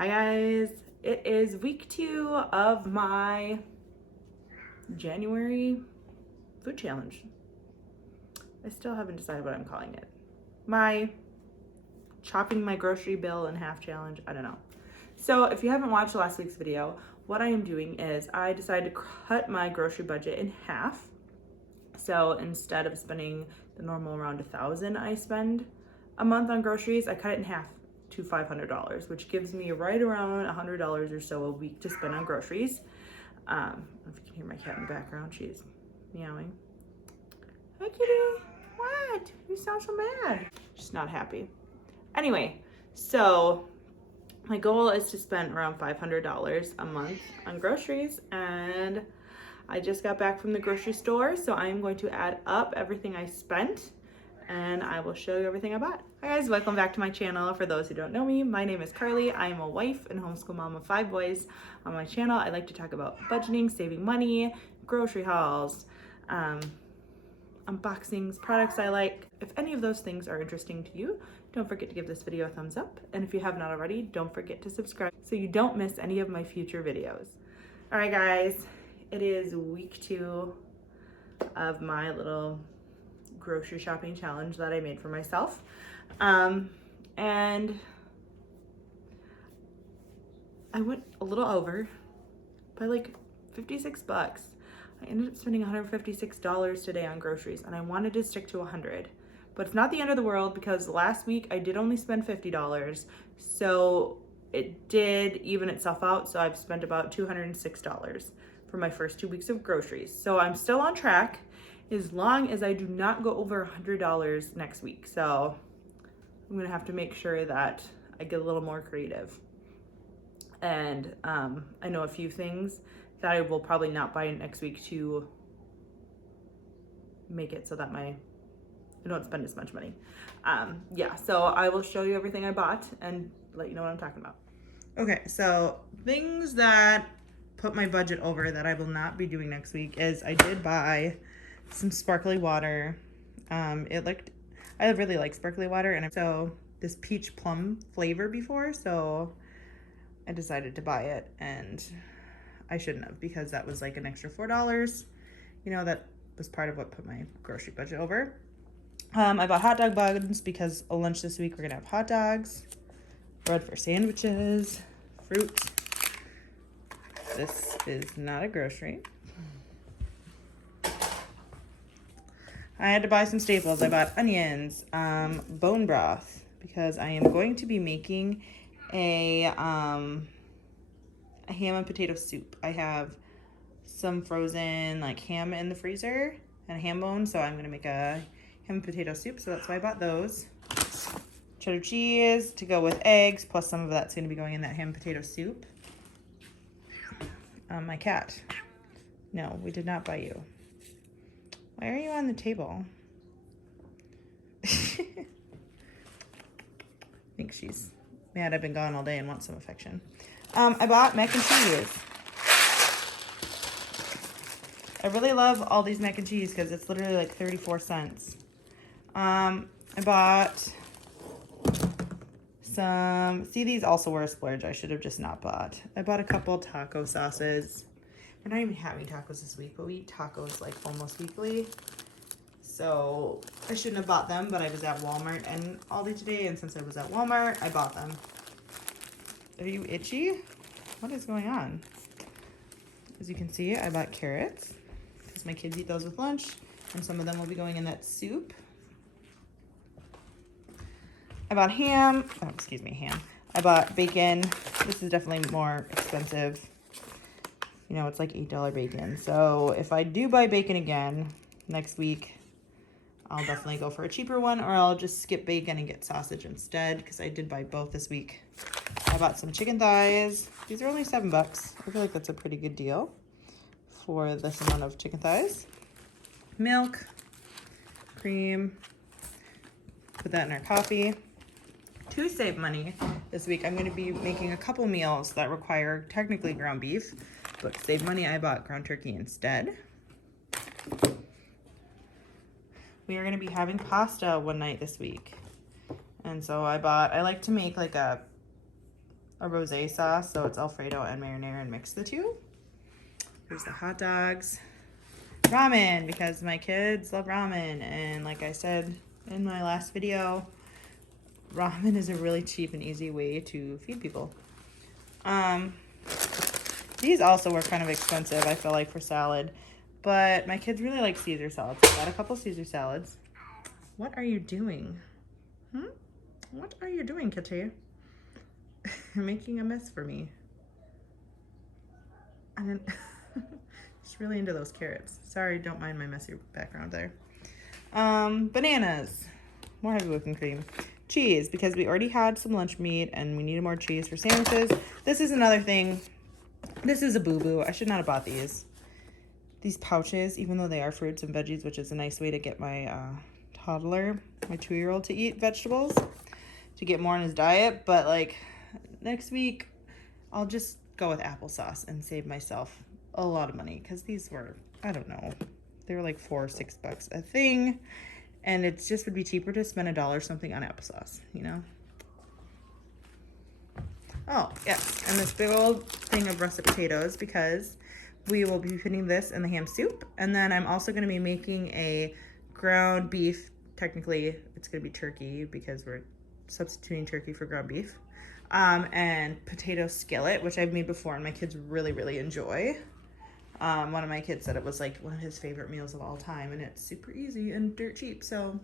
Hi guys, it is week 2 of my January food challenge. I still haven't decided what I'm calling it. My chopping my grocery bill in half challenge, I don't know. So if you haven't watched last week's video, what I am doing is I decided to cut my grocery budget in half. So instead of spending the normal around $1,000 I spend a month on groceries, I cut it in half to $500, which gives me right around $100 or so a week to spend on groceries. I don't know if you can hear my cat in the background. She's meowing. Hi, kitty. What? You sound so mad. She's not happy. Anyway, so my goal is to spend around $500 a month on groceries, and I just got back from the grocery store, so I'm going to add up everything I spent and I will show you everything I bought. Hi guys, welcome back to my channel. For those who don't know me, my name is Carly. I am a wife and homeschool mom of 5 boys. On my channel, I like to talk about budgeting, saving money, grocery hauls, unboxings, products I like. If any of those things are interesting to you, don't forget to give this video a thumbs up. And if you have not already, don't forget to subscribe so you don't miss any of my future videos. All right guys, it is week 2 of my little grocery shopping challenge that I made for myself. And I went a little over by like 56 bucks. I ended up spending $156 today on groceries, and I wanted to stick to 100. But it's not the end of the world because last week I did only spend $50. So it did even itself out. So I've spent about $206 for my first 2 weeks of groceries. So I'm still on track as long as I do not go over $100 next week. So I'm gonna have to make sure that I get a little more creative. And I know a few things that I will probably not buy next week to make it so that I don't spend as much money. Yeah, so I will show you everything I bought and let you know what I'm talking about. Okay, so things that put my budget over that I will not be doing next week is I did buy some sparkly water. I really like sparkly water, and so this peach plum flavor before, so I decided to buy it, and I shouldn't have because that was like an extra $4. You know, that was part of what put my grocery budget over. I bought hot dog buns because a lunch this week we're gonna have hot dogs, bread for sandwiches, fruit. This is not a grocery. I had to buy some staples. I bought onions, bone broth, because I am going to be making a ham and potato soup. I have some frozen like ham in the freezer and a ham bone, so I'm gonna make a ham and potato soup, so that's why I bought those. Cheddar cheese to go with eggs, plus some of that's gonna be going in that ham and potato soup. My cat. No, we did not buy you. Why are you on the table? I think she's mad I've been gone all day and wants some affection. I bought mac and cheese. I really love all these mac and cheese because it's literally like 34 cents. I bought some, see, these also were a splurge. I should have just not bought. I bought a couple taco sauces. We're not even having tacos this week, but we eat tacos like almost weekly. So I shouldn't have bought them, but I was at Walmart and Aldi today, and since I was at Walmart, I bought them. Are you itchy? What is going on? As you can see, I bought carrots because my kids eat those with lunch, and some of them will be going in that soup. I bought ham. Oh, excuse me, ham. I bought bacon. This is definitely more expensive. You know, it's like $8 bacon. So if I do buy bacon again next week, I'll definitely go for a cheaper one, or I'll just skip bacon and get sausage instead, because I did buy both this week. I bought some chicken thighs. These are only $7. I feel like that's a pretty good deal for this amount of chicken thighs. Milk, cream, put that in our coffee. To save money this week, I'm going to be making a couple meals that require technically ground beef, but to save money, I bought ground turkey instead. We are going to be having pasta one night this week. And so I like to make like a a rosé sauce, so it's Alfredo and marinara, and mix the two. Here's the hot dogs. Ramen, because my kids love ramen, and like I said in my last video, ramen is a really cheap and easy way to feed people. These also were kind of expensive, I feel like, for salad, but my kids really like Caesar salads. I got a couple Caesar salads. What are you doing? What are you doing, Kitty? You're making a mess for me. I didn't... Just really into those carrots. Sorry, don't mind my messy background there. Bananas. More heavy whipping cream. Cheese, because we already had some lunch meat and we needed more cheese for sandwiches. This is another thing. This is a boo-boo. I should not have bought these. These pouches, even though they are fruits and veggies, which is a nice way to get my toddler, my 2-year-old, to eat vegetables, to get more on his diet. But like next week, I'll just go with applesauce and save myself a lot of money, because these were, I don't know, they were like $4 or $6 a thing, and it just would be cheaper to spend $1 something on applesauce, you know. Oh yes, and this big old thing of russet potatoes, because we will be putting this in the ham soup, and then I'm also going to be making a ground beef. Technically it's going to be turkey because we're substituting turkey for ground beef, and potato skillet, which I've made before and my kids really enjoy. One of my kids said it was like one of his favorite meals of all time, and it's super easy and dirt cheap. So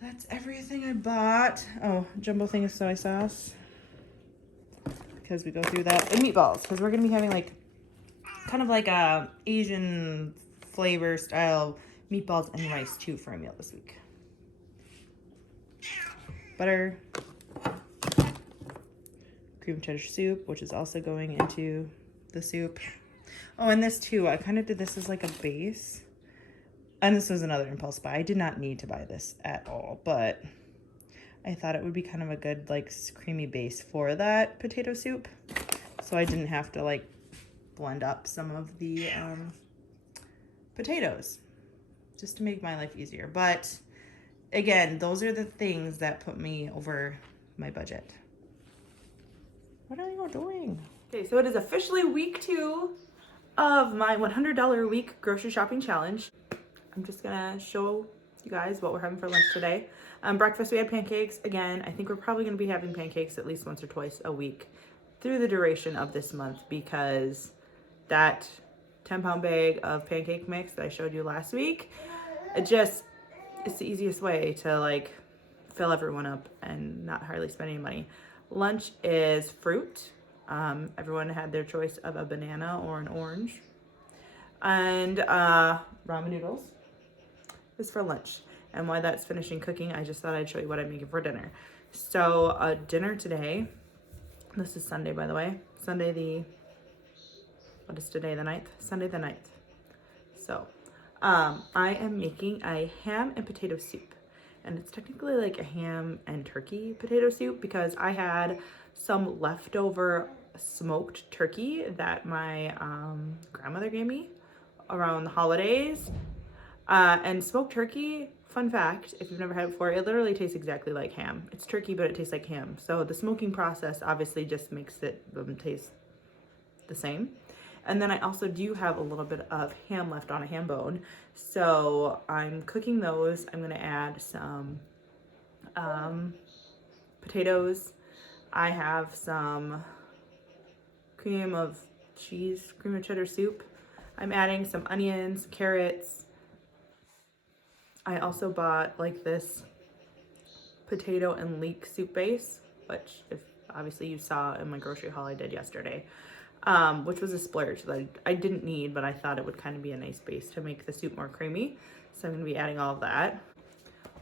that's everything I bought. Oh, jumbo thing of soy sauce, because we go through that, and meatballs, because we're gonna be having like kind of like a Asian flavor style meatballs and rice too for a meal this week. Butter, cream cheddar soup, which is also going into the soup. Oh, and this too, I kind of did this as like a base. And this was another impulse buy. I did not need to buy this at all, but I thought it would be kind of a good like creamy base for that potato soup. So I didn't have to like blend up some of the potatoes, just to make my life easier. But again, those are the things that put me over my budget. What are you doing? Okay, so it is officially week 2 of my $100 a week grocery shopping challenge. I'm just gonna show you guys what we're having for lunch today. Breakfast, we had pancakes. Again, I think we're probably gonna be having pancakes at least once or twice a week through the duration of this month, because that 10-pound bag of pancake mix that I showed you last week, it's the easiest way to like fill everyone up and not hardly spend any money. Lunch is fruit. Everyone had their choice of a banana or an orange. And ramen noodles is for lunch. And while that's finishing cooking, I just thought I'd show you what I'm making for dinner. So dinner today, this is Sunday, by the way. What is today, the 9th? Sunday the 9th. So I am making a ham and potato soup. And it's technically like a ham and turkey potato soup, because I had some leftover smoked turkey that my grandmother gave me around the holidays. And smoked turkey, fun fact, if you've never had it before, it literally tastes exactly like ham. It's turkey, but it tastes like ham. So the smoking process obviously just makes them taste the same. And then I also do have a little bit of ham left on a ham bone. So I'm cooking those. I'm gonna add some potatoes. I have some cream of cheddar soup. I'm adding some onions, carrots. I also bought like this potato and leek soup base, which if obviously you saw in my grocery haul I did yesterday, which was a splurge that I didn't need, but I thought it would kind of be a nice base to make the soup more creamy. So I'm gonna be adding all of that.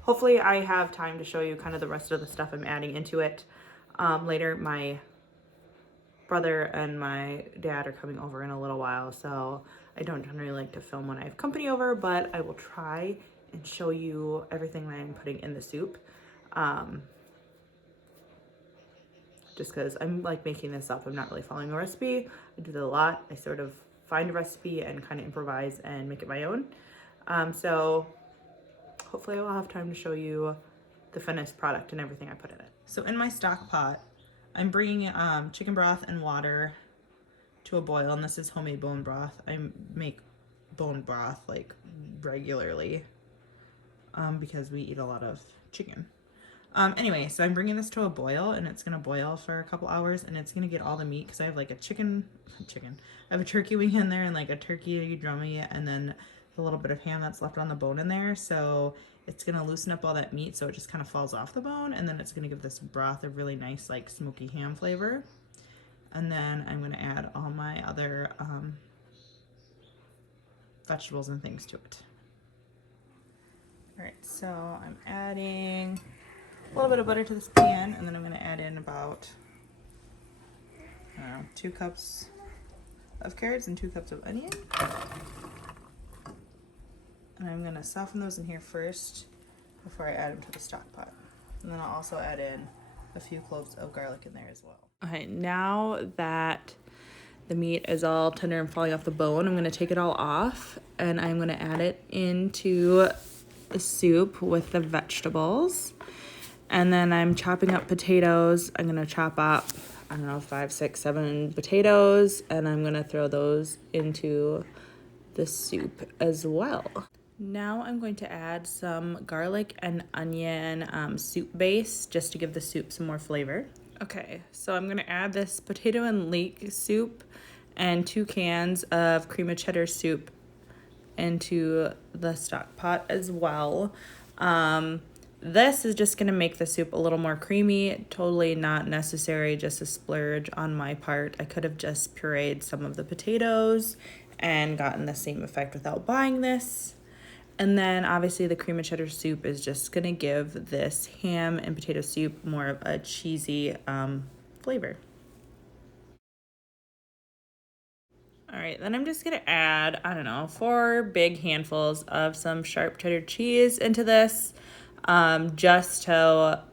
Hopefully I have time to show you kind of the rest of the stuff I'm adding into it later. My brother and my dad are coming over in a little while, so I don't generally like to film when I have company over, but I will try and show you everything that I'm putting in the soup. Just because I'm like making this up. I'm not really following a recipe. I do that a lot. I sort of find a recipe and kind of improvise and make it my own. So hopefully I will have time to show you the finished product and everything I put in it. So in my stock pot, I'm bringing chicken broth and water to a boil, and this is homemade bone broth. I make bone broth like regularly because we eat a lot of chicken. Anyway, so I'm bringing this to a boil, and it's gonna boil for a couple hours, and it's gonna get all the meat because I have like a chicken. I have a turkey wing in there and like a turkey drum meat, and then a little bit of ham that's left on the bone in there. So it's gonna loosen up all that meat, so it just kind of falls off the bone, and then it's gonna give this broth a really nice like smoky ham flavor. And then I'm gonna add all my other vegetables and things to it. All right, so I'm adding a little bit of butter to this pan, and then I'm going to add in about 2 cups of carrots and 2 cups of onion. And I'm going to soften those in here first before I add them to the stock pot. And then I'll also add in a few cloves of garlic in there as well. Okay, now that the meat is all tender and falling off the bone, I'm going to take it all off, and I'm going to add it into the soup with the vegetables. And then I'm chopping up potatoes. I'm gonna chop up, 5, 6, 7 potatoes, and I'm gonna throw those into the soup as well. Now I'm going to add some garlic and onion soup base just to give the soup some more flavor. Okay, so I'm gonna add this potato and leek soup and 2 cans of cream of cheddar soup into the stock pot as well. This is just gonna make the soup a little more creamy, totally not necessary, just a splurge on my part. I could have just pureed some of the potatoes and gotten the same effect without buying this. And then obviously the cream of cheddar soup is just gonna give this ham and potato soup more of a cheesy flavor. All right, then I'm just gonna add, 4 big handfuls of some sharp cheddar cheese into this, just to,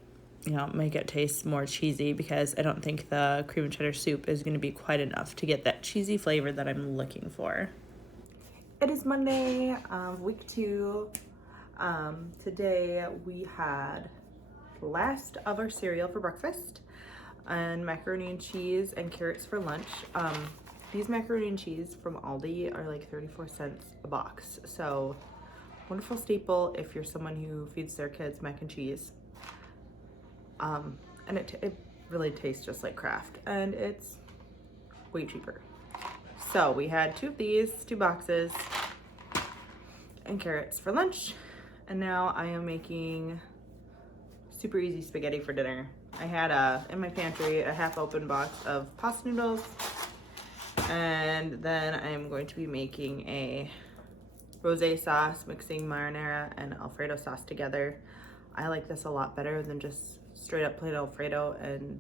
make it taste more cheesy, because I don't think the cream and cheddar soup is gonna be quite enough to get that cheesy flavor that I'm looking for. It is Monday, week 2. Today we had the last of our cereal for breakfast and macaroni and cheese and carrots for lunch. These macaroni and cheese from Aldi are like 34 cents a box. So wonderful staple if you're someone who feeds their kids mac and cheese. And it really tastes just like Kraft, and it's way cheaper. So we had 2 of these, 2 boxes, and carrots for lunch. And now I am making super easy spaghetti for dinner. I had in my pantry a half open box of pasta noodles. And then I'm going to be making a rosé sauce, mixing marinara and Alfredo sauce together. I like this a lot better than just straight up plain Alfredo and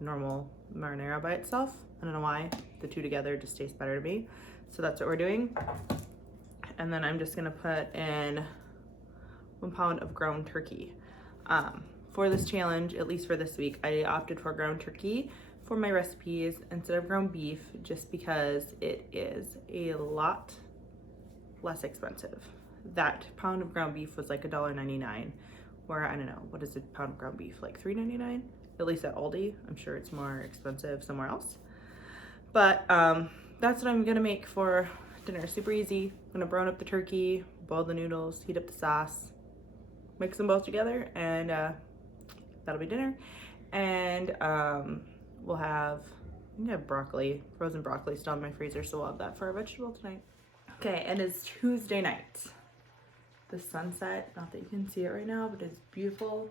normal marinara by itself. I don't know why, the 2 together just taste better to me. So that's what we're doing. And then I'm just gonna put in 1 pound of ground turkey. For this challenge, at least for this week, I opted for ground turkey for my recipes instead of ground beef, just because it is a lot less expensive. That pound of ground beef was like $1.99, where I don't know, what is a pound of ground beef, like $3.99? At least at Aldi. I'm sure it's more expensive somewhere else. But that's what I'm gonna make for dinner. Super easy. I'm gonna brown up the turkey, boil the noodles, heat up the sauce, mix them both together, and that'll be dinner. And we'll have, I have broccoli, frozen broccoli still in my freezer, so we'll have that for our vegetable tonight. Okay, it is Tuesday night. The sunset, not that you can see it right now, but it's beautiful.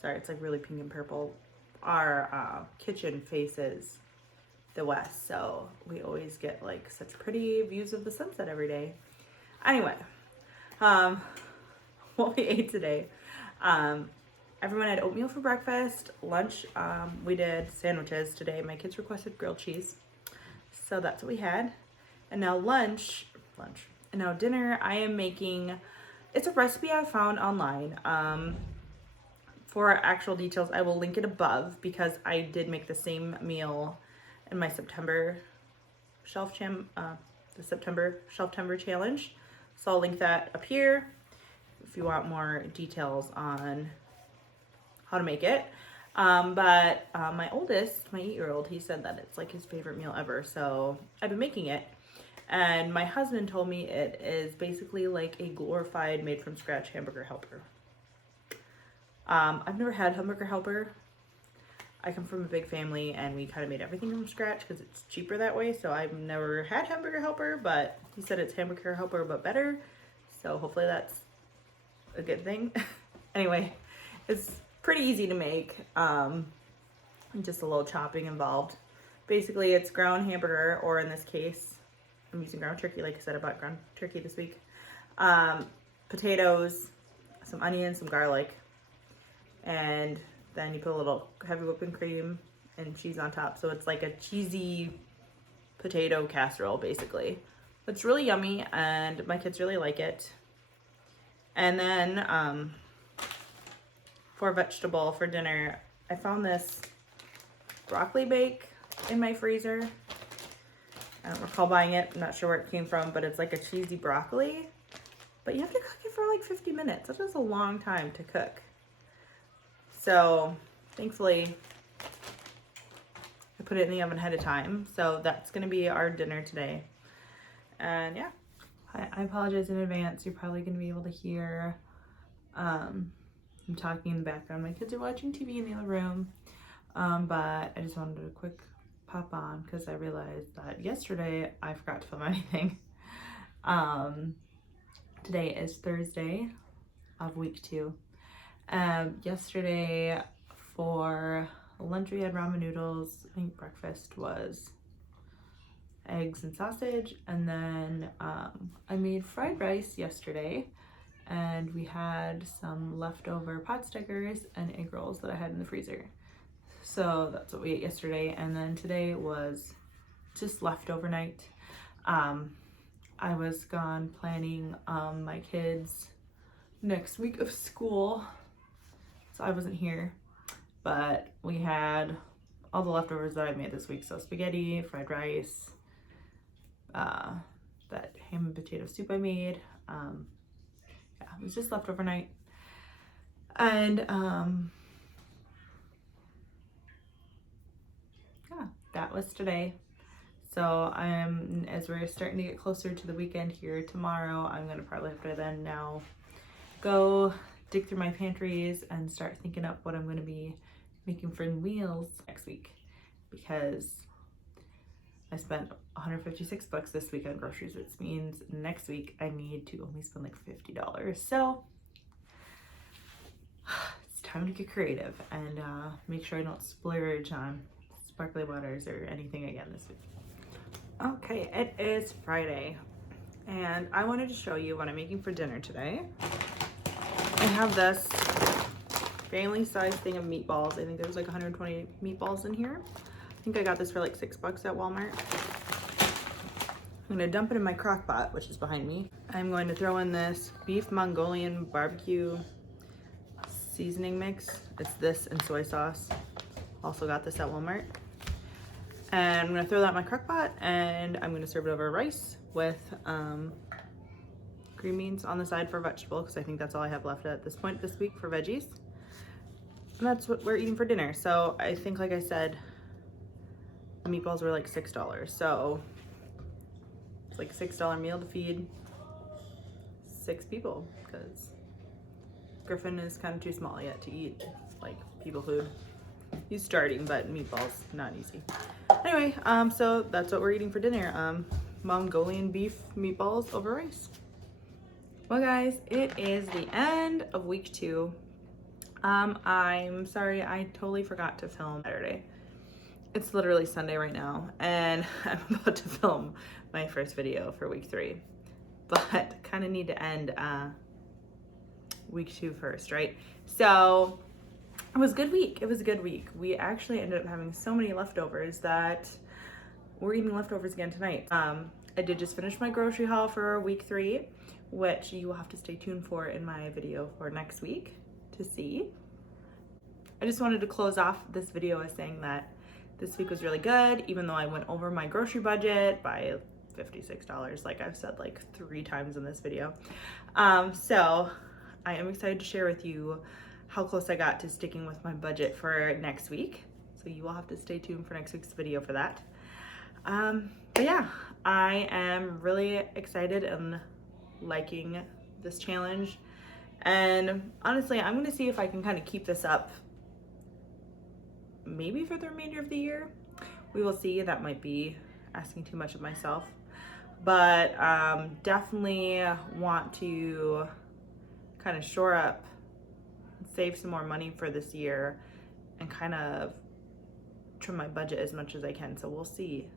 Sorry, it's like really pink and purple. Our kitchen faces the west, so we always get like such pretty views of the sunset every day. Anyway, what we ate today. Everyone had oatmeal for breakfast. Lunch, we did sandwiches today. My kids requested grilled cheese, so that's what we had. And now and now dinner, I am making, it's a recipe I found online. For actual details, I will link it above, because I did make the same meal in my September September challenge. So I'll link that up here if you want more details on how to make it. But my oldest, my 8-year-old, he said that it's like his favorite meal ever. So I've been making it. And my husband told me it is basically like a glorified made from scratch hamburger helper. I've never had hamburger helper. I come from a big family and we kind of made everything from scratch because it's cheaper that way. So I've never had hamburger helper, but he said it's hamburger helper but better. So hopefully that's a good thing. Anyway, it's pretty easy to make. Just a little chopping involved. Basically it's ground hamburger, or in this case, I'm using ground turkey. Like I said, I bought ground turkey this week. Potatoes, some onions, some garlic, and then you put a little heavy whipping cream and cheese on top. So it's like a cheesy potato casserole, basically. It's really yummy, and my kids really like it. And then for vegetable for dinner, I found this broccoli bake in my freezer. I don't recall buying it. I'm not sure where it came from, but it's like a cheesy broccoli. But you have to cook it for like 50 minutes. That is a long time to cook. So thankfully, I put it in the oven ahead of time. So that's going to be our dinner today. And yeah, I apologize in advance. You're probably going to be able to hear I'm talking in the background. My kids are watching TV in the other room. But I just wanted to quick pop on because I realized that yesterday I forgot to film anything. Today is Thursday of week 2. Yesterday for lunch we had ramen noodles. I think breakfast was eggs and sausage, and then I made fried rice yesterday, and we had some leftover pot stickers and egg rolls that I had in the freezer. So that's what we ate yesterday, and then today was just leftover night. I was gone planning my kids' next week of school, so I wasn't here, but we had all the leftovers that I made this week. So spaghetti, fried rice, that ham and potato soup I made. Yeah, it was just leftover night. And yeah, that was today. So as we're starting to get closer to the weekend here tomorrow, I'm gonna probably have to then now go dig through my pantries and start thinking up what I'm gonna be making for meals next week, because I spent $156 this week on groceries, which means next week I need to only spend like $50. So it's time to get creative and make sure I don't splurge on sparkly waters or anything again this week. Okay, it is Friday, and I wanted to show you what I'm making for dinner today. I have this family-sized thing of meatballs. I think there's like 120 meatballs in here. I think I got this for like $6 at Walmart. I'm gonna dump it in my crock pot, which is behind me. I'm going to throw in this beef Mongolian barbecue seasoning mix. It's this and soy sauce. Also got this at Walmart. And I'm gonna throw that in my crock pot, and I'm gonna serve it over rice with green beans on the side for vegetable, because I think that's all I have left at this point this week for veggies. And that's what we're eating for dinner. So I think, like I said, the meatballs were like $6. So it's like a $6 meal to feed 6 people, because Griffin is kind of too small yet to eat like people food. He's starting, but meatballs, not easy. Anyway, so that's what we're eating for dinner. Mongolian beef meatballs over rice. Well guys, it is the end of week 2. I'm sorry, I totally forgot to film Saturday. It's literally Sunday right now, and I'm about to film my first video for week 3. But kind of need to end week 2 first, right? So it was a good week. It was a good week. We actually ended up having so many leftovers that we're eating leftovers again tonight. I did just finish my grocery haul for week 3, which you will have to stay tuned for in my video for next week to see. I just wanted to close off this video as saying that this week was really good, even though I went over my grocery budget by $56, like I've said like 3 times in this video. So I am excited to share with you how close I got to sticking with my budget for next week. So you will have to stay tuned for next week's video for that. But yeah, I am really excited and liking this challenge. And honestly, I'm gonna see if I can kind of keep this up maybe for the remainder of the year. We will see. That might be asking too much of myself. But definitely want to kind of shore up, save some more money for this year, and kind of trim my budget as much as I can. So we'll see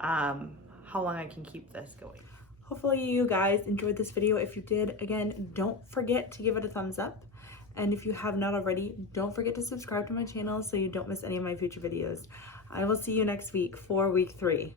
how long I can keep this going. Hopefully you guys enjoyed this video. If you did, again, don't forget to give it a thumbs up. And if you have not already, don't forget to subscribe to my channel so you don't miss any of my future videos. I will see you next week for week 3.